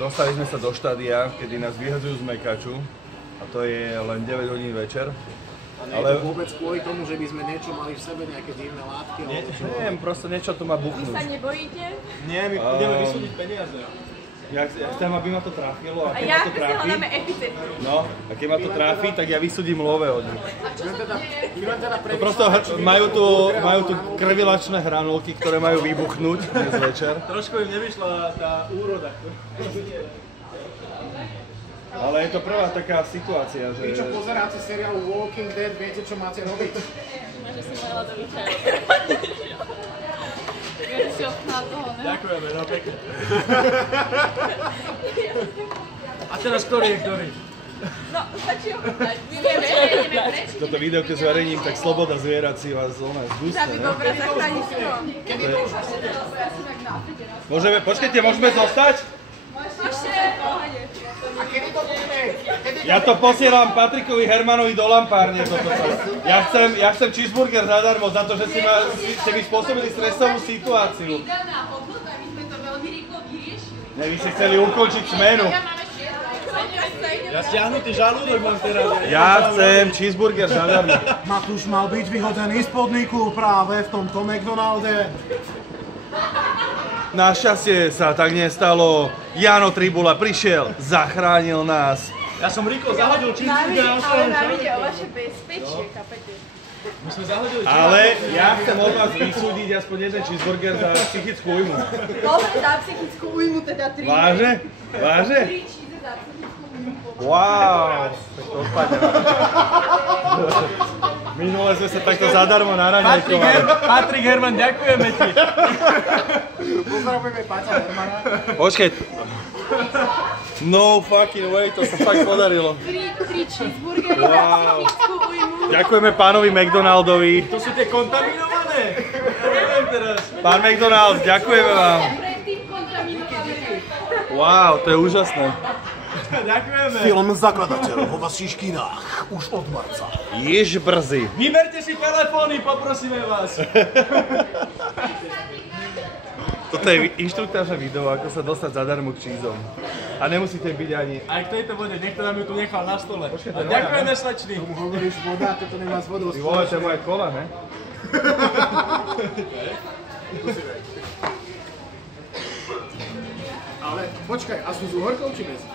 dostali sme sa do štádia, kedy nás vyhadzujú z mekaču a to je len 9 hodín večer. A nie je to vôbec kvôli tomu, že by sme niečo mali v sebe, nejaké divné látky? Neviem, proste niečo to má buchnúť. Vy sa nebojíte? Nie, my ideme vysúdiť peniaze. Ja chcem, aby ma to trafilo a keď ja ma to trafí, hľadáme epicentrum. no, a keď ma to trafí, tak ja vysúdim love od nich. A čo sa deje? To prosto majú tu krvilačné hranolky, ktoré majú vybuchnúť dnes večer. Trošku im nevyšla tá úroda. Ale je to prvá taká situácia, že... Vy čo pozeráte seriál Walking Dead, viete čo máte robiť? Že si mala do výčaja. Ja si obchná toho, ne? Ďakujeme, no pekne. A teraz ktorý je ktorý? No, stačí ochutnať. My vieme, že ideme preč. Toto videoke s varením, tak sloboda zvierat si vás zgustne, Aby ne? dobre zachrániť strom. Kedy to už Môžeme, počkajte, môžeme zostať? Ešte, pohode. A kedy to bude? Ja to posielam Patrikovi Hermanovi do lampárne. Ja chcem cheeseburger zadarmo za to, že ste mi spôsobili stresovú situáciu. Pridaná hodnota, my sme to veľmi rýchlo vyriešili. Ne, vy ste chceli ukončiť smenu. Ja stiahnutý žalúdok mám teraz. Ja chcem cheeseburger zadarmo. Matúš mal byť vyhodený z podniku práve v tomto McDonalde. Našťastie sa tak nestalo. Jano Tribula prišiel, zachránil nás. Ja som rýchlo zahodil cheeseburger na Ale nám ide o vaše bezpečie, kapete. My sme zahodili Ale ja chcem od vás vysúdiť aspoň jeden cheeseburger za psychickú újmu. Dobre, za psychickú újmu teda 3. Vážne? Vážne? 3 cheese za psychickú újmu. Wow, tak to odpadne. Minule sme sa takto zadarmo naraňajkovali. Patrik Herman, ďakujeme ti. Pozdravujeme Paťa Hermana. Počkej. No fucking way, to sa fakt podarilo. 3 cheeseburgery za psychickú újmu. Ďakujeme pánovi McDonaldovi. To sú tie kontaminované. Ja neviem teraz. Pán McDonald, ďakujeme vám. Predtým kontaminované. Wow, to je úžasné. Ďakujeme. Film Zakladateľ vo vašich kinách už od marca. Jež brzy. Vyberte si telefóny, poprosíme vás. Toto je inštruktážne video, ako sa dostať zadarmo k cheeseom. A nemusíte byť ani... Aj k tejto vode, niekto nám ju tu nechal na stole. Počkaj, to A je ďakujeme, slečný. Tomu hovoríš voda, toto nemá s vodou Ty vole, to je moje kola, ne? Ale počkaj, a sú s uhorkou či bez?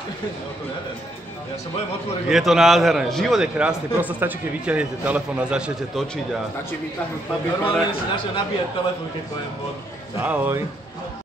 Ja sa budem otvoriť. Je to nádherné. Život je krásny, prosto stačí, keď vyťahnete telefón a začnete točiť a... Stačí vytáhnuť papier. Normálne si našiel nabíjať telefón, keď pojem von. Ahoj.